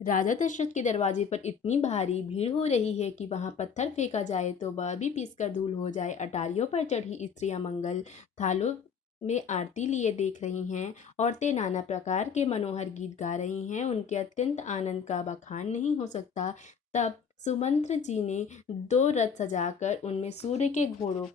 राजा दशरथ के दरवाजे पर इतनी भारी भीड़ हो रही है कि वहां पत्थर फेंका जाए तो वह भी पीसकर धूल हो जाए। अटारियों पर चढ़ी स्त्रियां मंगल थालों में आरती लिए देख रही हैं। औरतें नाना प्रकार के मनोहर गीत गा रही हैं। उनके अत्यंत आनंद का बखान नहीं हो सकता। तब सुमंत्र जी ने दो रथ सजाकर उनमें सूर्य के घोड़ों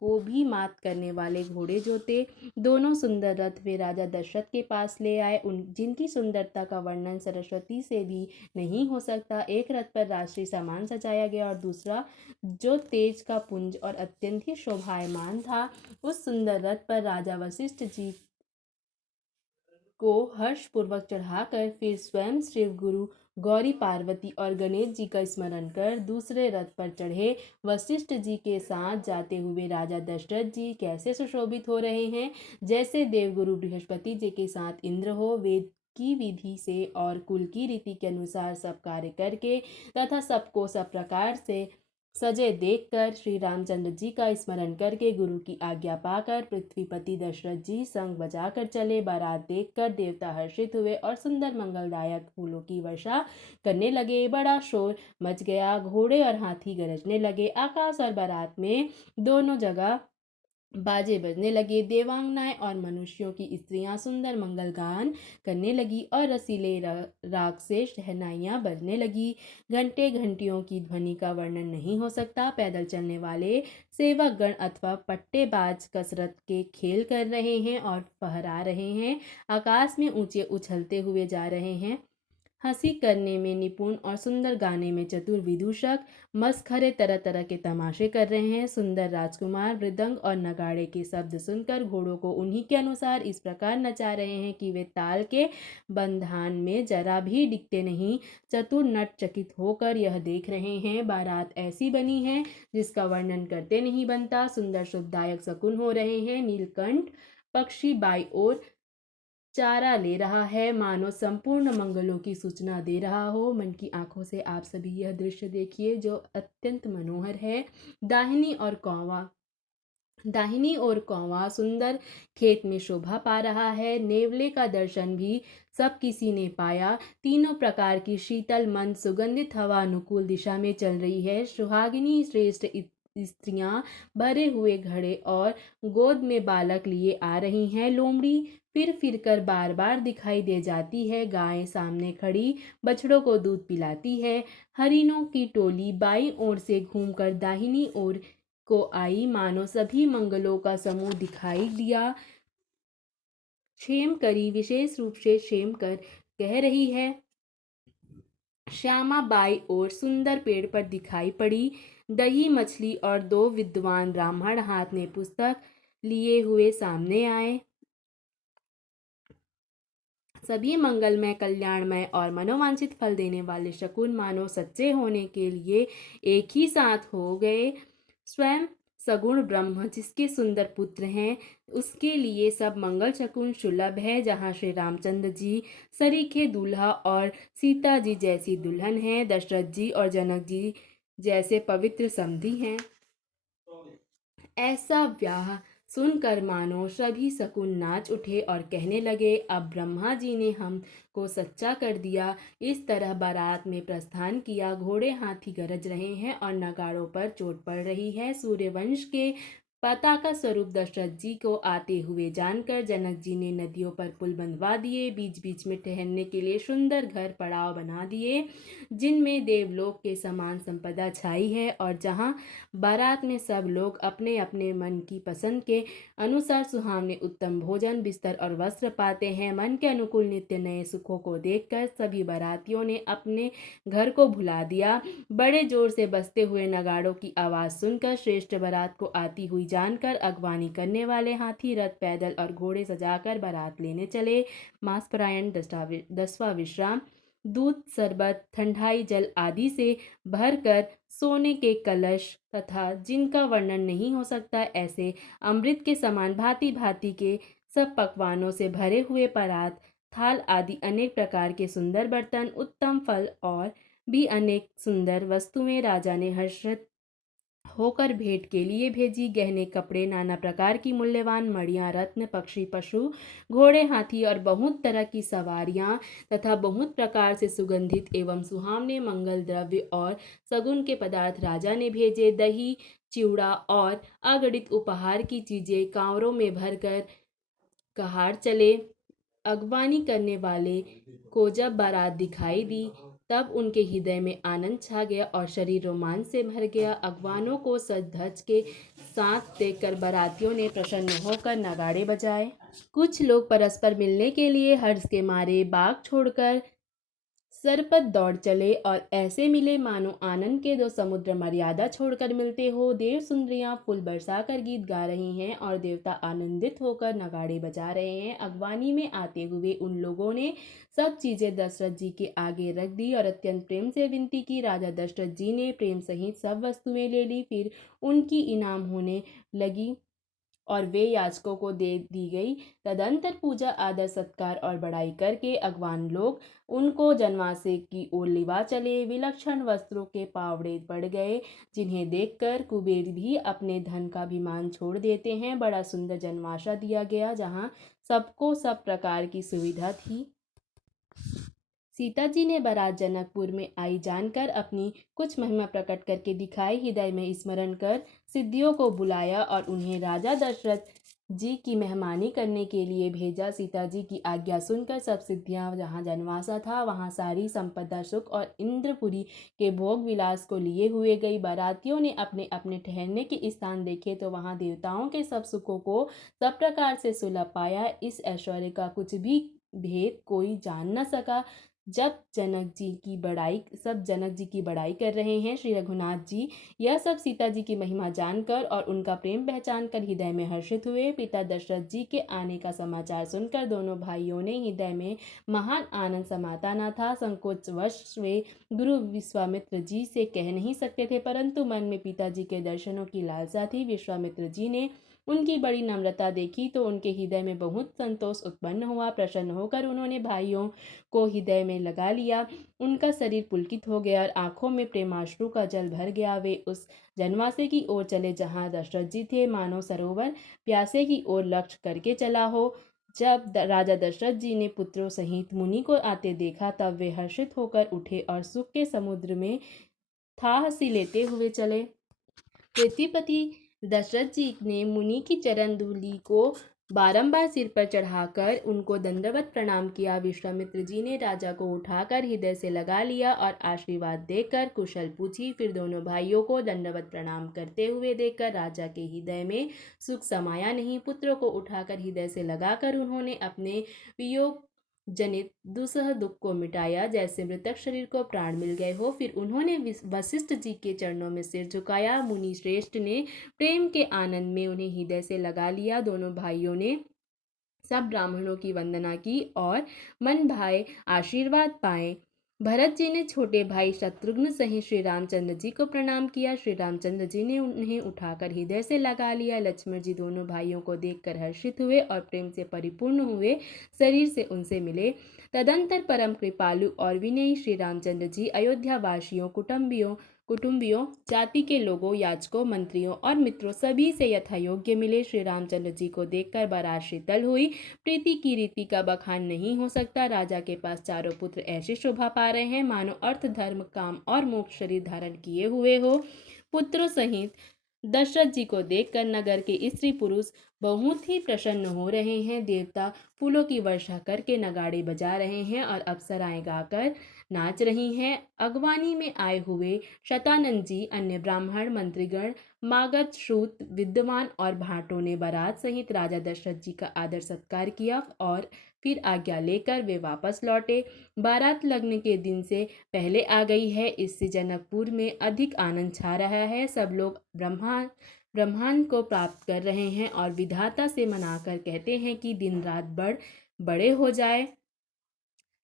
को भी मात करने वाले घोड़े जोते। दोनों सुंदर रथ वे राजा दशरथ के पास ले आए, उन जिनकी सुंदरता का वर्णन सरस्वती से भी नहीं हो सकता। एक रथ पर राष्ट्रीय सामान सजाया गया और दूसरा, जो तेज का पुंज और अत्यंत ही शोभायमान था, उस सुंदर रथ पर राजा वशिष्ठ जी को हर्षपूर्वक चढ़ाकर फिर स्वयं शिव गुरु, गौरी पार्वती और गणेश जी का स्मरण कर दूसरे रथ पर चढ़े। वशिष्ठ जी के साथ जाते हुए राजा दशरथ जी कैसे सुशोभित हो रहे हैं, जैसे देवगुरु बृहस्पति जी के साथ इंद्र हो। वेद की विधि से और कुल की रीति के अनुसार सब कार्य करके तथा सबको सब प्रकार से सजे देखकर श्री रामचंद्र जी का स्मरण करके गुरु की आज्ञा पाकर पृथ्वीपति दशरथ जी संग बजाकर चले। बारात देखकर देवता हर्षित हुए और सुंदर मंगलदायक फूलों की वर्षा करने लगे। बड़ा शोर मच गया, घोड़े और हाथी गरजने लगे। आकाश और बारात में दोनों जगह बाजे बजने लगे। देवांगनाएं और मनुष्यों की स्त्रियां सुंदर मंगल गान करने लगी और रसीले राग से शहनाइयां बजने लगी। घंटे घंटियों की ध्वनि का वर्णन नहीं हो सकता। पैदल चलने वाले सेवक गण अथवा पट्टेबाज कसरत के खेल कर रहे हैं और फहरा रहे हैं। आकाश में ऊंचे उछलते हुए जा रहे हैं। हंसी करने में निपुण और सुंदर गाने में चतुर विदूषक मस्खरे तरह तरह के तमाशे कर रहे हैं। सुंदर राजकुमार मृदंग और नगाड़े के शब्द सुनकर घोड़ों को उन्हीं के अनुसार इस प्रकार नचा रहे हैं कि वे ताल के बंधान में जरा भी डिगते नहीं। चतुर नट चकित होकर यह देख रहे हैं। बारात ऐसी बनी है जिसका वर्णन करते नहीं बनता। सुंदर शुभदायक शकुन हो रहे हैं। नीलकंठ पक्षी बाई ओर चारा ले रहा है, मानो संपूर्ण मंगलों की सूचना दे रहा हो। मन की आंखों से आप सभी यह दृश्य देखिए जो अत्यंत मनोहर है। दाहिनी और कौवा दाहिनी ओर कौवा सुंदर खेत में शोभा पा रहा है। नेवले का दर्शन भी सब किसी ने पाया। तीनों प्रकार की शीतल मंद सुगंधित हवा अनुकूल दिशा में चल रही है। सुहागिनी श्रेष्ठ स्त्रियां भरे हुए घड़े और गोद में बालक लिए आ रही हैं। लोमड़ी फिर फिर कर बार बार दिखाई दे जाती है। गाय सामने खड़ी बछड़ों को दूध पिलाती है। हरिणों की टोली बाईं ओर से घूमकर दाहिनी ओर को आई, मानो सभी मंगलों का समूह दिखाई दिया। क्षेम करी विशेष रूप से क्षेम कर कह रही है। श्यामा बाई और सुंदर पेड़ पर दिखाई पड़ी। दही मछली और दो विद्वान ब्राह्मण हाथ में पुस्तक लिए हुए सामने आए। सभी मंगलमय, कल्याणमय और मनोवांछित फल देने वाले शकुन मानो सच्चे होने के लिए एक ही साथ हो गए। स्वयं सगुण ब्रह्म जिसके सुंदर पुत्र हैं, उसके लिए सब मंगल शकुन सुलभ है। जहाँ श्री रामचंद्र जी सरीखे दूल्हा और सीता जी जैसी दुल्हन है, दशरथ जी और जनक जी जैसे पवित्र समधी हैं। ऐसा ब्याह सुनकर मानो सभी शकुन नाच उठे और कहने लगे, अब ब्रह्मा जी ने हमको सच्चा कर दिया। इस तरह बारात में प्रस्थान किया। घोड़े हाथी गरज रहे हैं और नगाड़ों पर चोट पड़ रही है। सूर्यवंश के पताका स्वरूप दशरथ जी को आते हुए जानकर जनक जी ने नदियों पर पुल बंधवा दिए। बीच बीच में ठहरने के लिए सुंदर घर पड़ाव बना दिए, जिनमें देवलोक के समान संपदा छाई है और जहाँ बारात में सब लोग अपने अपने मन की पसंद के अनुसार सुहावने उत्तम भोजन, बिस्तर और वस्त्र पाते हैं। मन के अनुकूल नित्य नए सुखों को देखकर सभी बारातियों ने अपने घर को भुला दिया। बड़े जोर से बजते हुए नगाड़ों की आवाज सुनकर श्रेष्ठ बारात को आती हुई जानकर अगवानी करने वाले हाथी, रथ, पैदल और घोड़े सजाकर बारात लेने चले। मांसपरायण 10वां विश्राम। दूध, शरबत, ठंडाई जल आदि से भरकर सोने के कलश तथा जिनका वर्णन नहीं हो सकता ऐसे अमृत के समान भांति भांति के सब पकवानों से भरे हुए परात, थाल आदि अनेक प्रकार के सुंदर बर्तन, उत्तम फल और भी अनेक सुंदर वस्तुएं राजा ने हर्षित होकर भेंट के लिए भेजी। गहने, कपड़े, नाना प्रकार की मूल्यवान मणियां, रत्न, पक्षी, पशु, घोड़े, हाथी और बहुत तरह की सवारियां तथा बहुत प्रकार से सुगंधित एवं सुहावने मंगल द्रव्य और सगुन के पदार्थ राजा ने भेजे। दही, चिवड़ा और अगणित उपहार की चीजें कांवरों में भरकर कहार चले। अगवानी करने वाले को जब बारात दिखाई दी, तब उनके हृदय में आनंद छा गया और शरीर रोमांच से भर गया। अगवानों को सज धज के साथ देखकर बारातियों ने प्रसन्न होकर नगाड़े बजाए। कुछ लोग परस्पर मिलने के लिए हर्ष के मारे बाग छोड़कर सरपट दौड़ चले और ऐसे मिले मानो आनंद के दो समुद्र मर्यादा छोड़कर मिलते हो। देव सुंदरियां फूल बरसाकर गीत गा रही हैं और देवता आनंदित होकर नगाड़े बजा रहे हैं। अगवानी में आते हुए उन लोगों ने सब चीजें दशरथ जी के आगे रख दी और अत्यंत प्रेम से विनती की। राजा दशरथ जी ने प्रेम सहित सब वस्तुएं ले ली। फिर उनकी इनाम होने लगी और वे याचकों को दे दी गई। तदंतर पूजा, आदर, सत्कार और बड़ाई करके अगवान लोग उनको जनवासे की ओर लिवा चले। विलक्षण वस्त्रों के पावड़े पड़ गए, जिन्हें देखकर कुबेर भी अपने धन का अभिमान छोड़ देते हैं। बड़ा सुंदर जनवासा दिया गया, जहाँ सबको सब प्रकार की सुविधा थी। सीता जी ने बारात जनकपुर में आई जानकर अपनी कुछ महिमा प्रकट करके दिखाई। हृदय में स्मरण कर सिद्धियों को बुलाया और उन्हें राजा दशरथ जी की मेहमानी करने के लिए भेजा। सीता जी की आज्ञा सुनकर सब सिद्धियां जहाँ जनवासा था वहाँ सारी संपदा, सुख और इंद्रपुरी के भोग विलास को लिए हुए गई। बारातियों ने अपने अपने ठहरने के स्थान देखे तो वहाँ देवताओं के सब सुखों को सब प्रकार से सुलभ पाया। इस ऐश्वर्य का कुछ भी भेद कोई जान न सका। जनक जी की बड़ाई कर रहे हैं। श्री रघुनाथ जी यह सब सीता जी की महिमा जानकर और उनका प्रेम पहचान कर हृदय में हर्षित हुए। पिता दशरथ जी के आने का समाचार सुनकर दोनों भाइयों ने हृदय में महान आनंद समाता न था। संकोचवश वे गुरु विश्वामित्र जी से कह नहीं सकते थे, परंतु मन में पिताजी के दर्शनों की लालसा थी। विश्वामित्र जी ने उनकी बड़ी नम्रता देखी तो उनके हृदय में बहुत संतोष उत्पन्न हुआ। प्रसन्न होकर उन्होंने भाइयों को हृदय में लगा लिया। उनका शरीर पुलकित हो गया और आंखों में प्रेमाश्रु का जल भर गया। वे उस जनवासे की ओर चले जहाँ दशरथ जी थे, मानो सरोवर प्यासे की ओर लक्ष्य करके चला हो। जब राजा दशरथ जी ने पुत्रों सहित मुनि को आते देखा, तब वे हर्षित होकर उठे और सुख के समुद्र में था हंसी लेते हुए चले। पृथ्वीपति दशरथ जी ने मुनि की चरण धूलि को बारंबार सिर पर चढ़ाकर उनको दंडवत प्रणाम किया। विश्वामित्र जी ने राजा को उठाकर हृदय से लगा लिया और आशीर्वाद देकर कुशल पूछी। फिर दोनों भाइयों को दंडवत प्रणाम करते हुए देखकर राजा के हृदय में सुख समाया नहीं। पुत्रों को उठाकर हृदय से लगाकर उन्होंने अपने वियोग जनित दुसह दुख को मिटाया, जैसे मृतक शरीर को प्राण मिल गए हो। फिर उन्होंने वशिष्ठ जी के चरणों में सिर झुकाया। मुनि श्रेष्ठ ने प्रेम के आनंद में उन्हें हृदय से लगा लिया। दोनों भाइयों ने सब ब्राह्मणों की वंदना की और मन भाए आशीर्वाद पाए। भरत जी ने छोटे भाई शत्रुघ्न सहित श्री रामचंद्र जी को प्रणाम किया। श्री रामचंद्र जी ने उन्हें उठाकर हृदय से लगा लिया। लक्ष्मण जी दोनों भाइयों को देखकर हर्षित हुए और प्रेम से परिपूर्ण हुए शरीर से उनसे मिले। तदंतर परम कृपालु और विनयी श्री रामचंद्र जी अयोध्या वासियों, कुटुंबियों, जाति के लोगों, याचकों, मंत्रियों और मित्रों सभी से यथायोग्य मिले। श्री रामचंद्र जी को देखकर बारात शीतल हुई। प्रीति की रीति का बखान नहीं हो सकता। राजा के पास चारों पुत्र ऐसी शोभा पा रहे हैं मानो अर्थ, धर्म, काम और मोक्ष शरीर धारण किए हुए हो। पुत्रों सहित दशरथ जी को देखकर नगर के स्त्री पुरुष बहुत ही प्रसन्न हो रहे हैं। देवता फूलों की वर्षा करके नगाड़े बजा रहे हैं और अप्सराएं गाकर नाच रही हैं। अगवानी में आए हुए शतानंद जी, अन्य ब्राह्मण, मंत्रीगण, मागध, श्रुत, विद्वान और भाटों ने बारात सहित राजा दशरथ जी का आदर सत्कार किया और फिर आज्ञा लेकर वे वापस लौटे। बारात लगने के दिन से पहले आ गई है, इससे जनकपुर में अधिक आनंद छा रहा है। सब लोग ब्रह्मांड को प्राप्त कर रहे हैं और विधाता से मनाकर कहते हैं कि दिन रात बड़े हो जाए।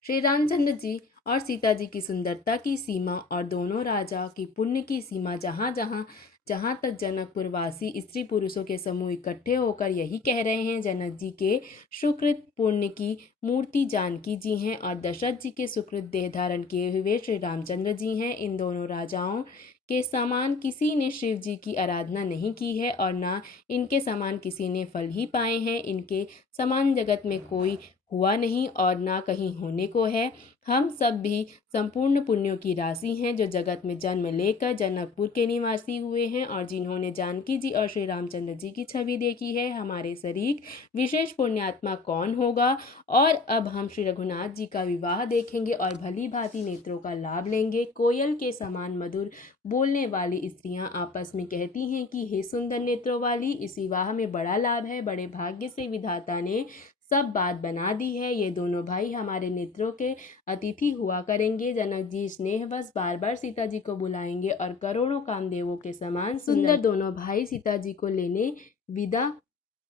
श्री रामचंद्र जी और सीता जी की सुंदरता की सीमा और दोनों राजा की पुण्य की सीमा जहाँ तक जनकपुर वासी स्त्री पुरुषों के समूह इकट्ठे होकर यही कह रहे हैं। जनक जी के सुकृत पुण्य की मूर्ति जानकी जी हैं और दशरथ जी के सुकृत देह धारण किए हुए श्री रामचंद्र जी हैं। इन दोनों राजाओं के समान किसी ने शिव जी की आराधना नहीं की है और ना इनके समान किसी ने फल ही पाए हैं। इनके समान जगत में कोई हुआ नहीं और ना कहीं होने को है। हम सब भी संपूर्ण पुण्यों की राशि हैं जो जगत में जन्म लेकर जनकपुर के निवासी हुए हैं और जिन्होंने जानकी जी और श्री रामचंद्र जी की छवि देखी है। हमारे शरीर विशेष पुण्यात्मा कौन होगा। और अब हम श्री रघुनाथ जी का विवाह देखेंगे और भली भांति नेत्रों का लाभ लेंगे। कोयल के समान मधुर बोलने वाली स्त्रियां आपस में कहती हैं कि हे सुंदर नेत्रों वाली, इस विवाह में बड़ा लाभ है। बड़े भाग्य से विधाता ने सब बात बना दी है। ये दोनों भाई हमारे नेत्रों के अतिथि हुआ करेंगे। जनक जी स्नेहवश बार बार सीता जी को बुलाएंगे और करोड़ों कामदेवों के समान सुंदर दोनों भाई सीता जी को लेने विदा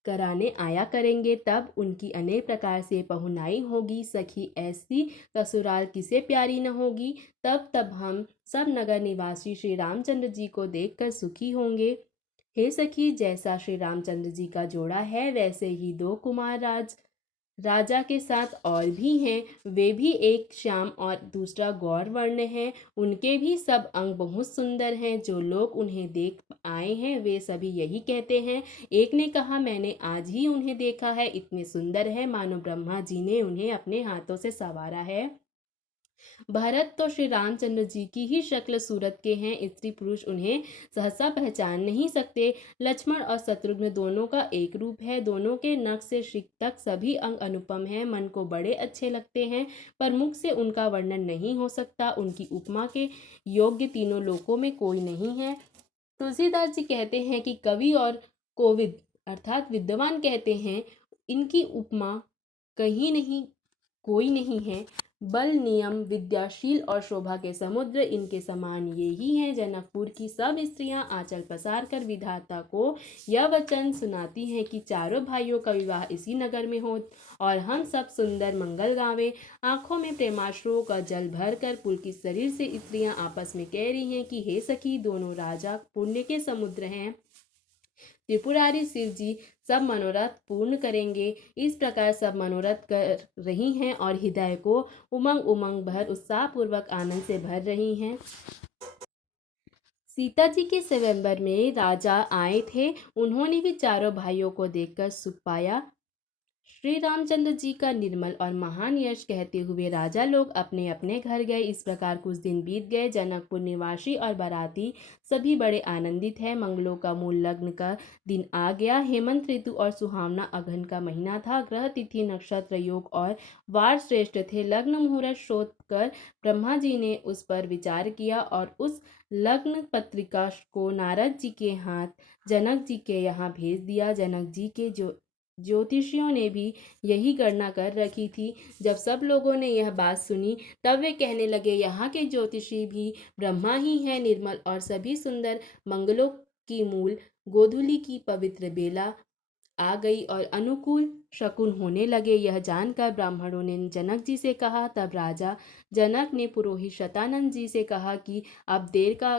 कराने आया करेंगे। तब उनकी अनेक प्रकार से पहुनाई होगी। सखी ऐसी ससुराल किसे प्यारी न होगी। तब हम सब नगर निवासी श्री रामचंद्र जी को देखकर सुखी होंगे। हे सखी, जैसा श्री रामचंद्र जी का जोड़ा है वैसे ही दो कुमार राजा के साथ और भी हैं। वे भी एक श्याम और दूसरा गौर वर्ण है। उनके भी सब अंग बहुत सुंदर हैं। जो लोग उन्हें देख आए हैं वे सभी यही कहते हैं। एक ने कहा, मैंने आज ही उन्हें देखा है, इतने सुंदर है मानो ब्रह्मा जी ने उन्हें अपने हाथों से संवारा है। भरत तो श्री रामचंद्र जी की ही शक्ल सूरत के हैं। स्त्री पुरुष उन्हें सहसा पहचान नहीं सकते। लक्ष्मण और शत्रुघ्न दोनों का एक रूप है। दोनों के नख से शिख तक सभी अंग अनुपम हैं। मन को बड़े अच्छे लगते हैं पर मुख से उनका वर्णन नहीं हो सकता। उनकी उपमा के योग्य तीनों लोकों में कोई नहीं है। तुलसीदास जी कहते हैं कि कवि और कोविद अर्थात विद्वान कहते हैं, इनकी उपमा कहीं नहीं कोई नहीं है। बल, नियम, विद्याशील और शोभा के समुद्र इनके समान ये ही हैं। जनकपुर की सब स्त्रियां आंचल पसार कर विधाता को यह वचन सुनाती हैं कि चारों भाइयों का विवाह इसी नगर में हो और हम सब सुंदर मंगल गावें। आंखों में प्रेमाश्रुओं का जल भर कर पुलकित शरीर से स्त्रियां आपस में कह रही हैं कि हे सखी, दोनों राजा पुण्य के समुद्र हैं। त्रिपुरारी शिव जी सब मनोरथ पूर्ण करेंगे। इस प्रकार सब मनोरथ कर रही हैं और हृदय को उमंग उमंग भर उत्साहपूर्वक आनंद से भर रही हैं। सीता जी के स्वयंवर में राजा आए थे। उन्होंने भी चारों भाइयों को देखकर सुख पाया। श्री रामचंद्र जी का निर्मल और महान यश कहते हुए राजा लोग अपने अपने घर गए। इस प्रकार कुछ दिन बीत गए। जनकपुर निवासी और बाराती सभी बड़े आनंदित हैं। मंगलों का मूल लग्न का दिन आ गया। हेमंत ऋतु और सुहावना अघन का महीना था। ग्रह, तिथि, नक्षत्र, योग और वार श्रेष्ठ थे। लग्न मुहूर्त शोध कर ब्रह्मा जी ने उस पर विचार किया और उस लग्न पत्रिका को नारद जी के हाथ जनक जी के यहाँ भेज दिया। जनक जी के ज्योतिषियों ने भी यही गणना कर रखी थी। जब सब लोगों ने यह बात सुनी तब वे कहने लगे, यहाँ के ज्योतिषी भी ब्रह्मा ही हैं। निर्मल और सभी सुंदर मंगलों की मूल गोधूली की पवित्र बेला आ गई और अनुकूल शकुन होने लगे। यह जानकर ब्राह्मणों ने जनक जी से कहा। तब राजा जनक ने पुरोहित शतानंद जी से कहा कि अब देर का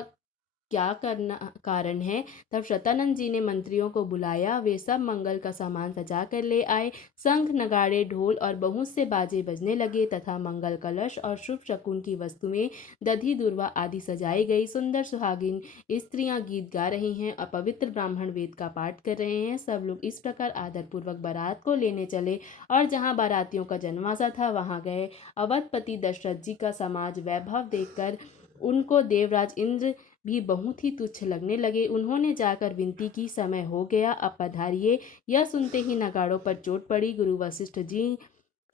क्या करना कारण है। तब शतानंद जी ने मंत्रियों को बुलाया। वे सब मंगल का सामान सजा कर ले आए। शंख, नगाड़े, ढोल और बहुत से बाजे बजने लगे तथा मंगल कलश और शुभ शकुन की वस्तुएं दधि दुर्वा आदि सजाई गई। सुंदर सुहागिन स्त्रियां गीत गा रही हैं और पवित्र ब्राह्मण वेद का पाठ कर रहे हैं। सब लोग इस प्रकार आदरपूर्वक बारात को लेने चले और जहाँ बारातियों का जन्माशा था वहाँ गए। अवधपति दशरथ जी का समाज वैभव देखकर उनको देवराज इंद्र भी बहुत ही तुच्छ लगने लगे। उन्होंने जाकर विनती की, समय हो गया, अब पधारिए। यह सुनते ही नगाड़ों पर चोट पड़ी। गुरु वशिष्ठ जी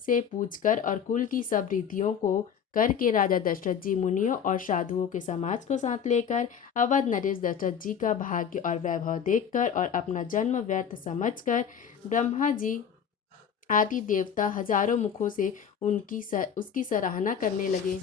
से पूछकर और कुल की सब रीतियों को करके राजा दशरथ जी मुनियों और साधुओं के समाज को साथ लेकर अवध नरेश दशरथ जी का भाग्य और वैभव देखकर और अपना जन्म व्यर्थ समझकर ब्रह्मा जी आदि देवता हजारों मुखों से उसकी सराहना करने लगे।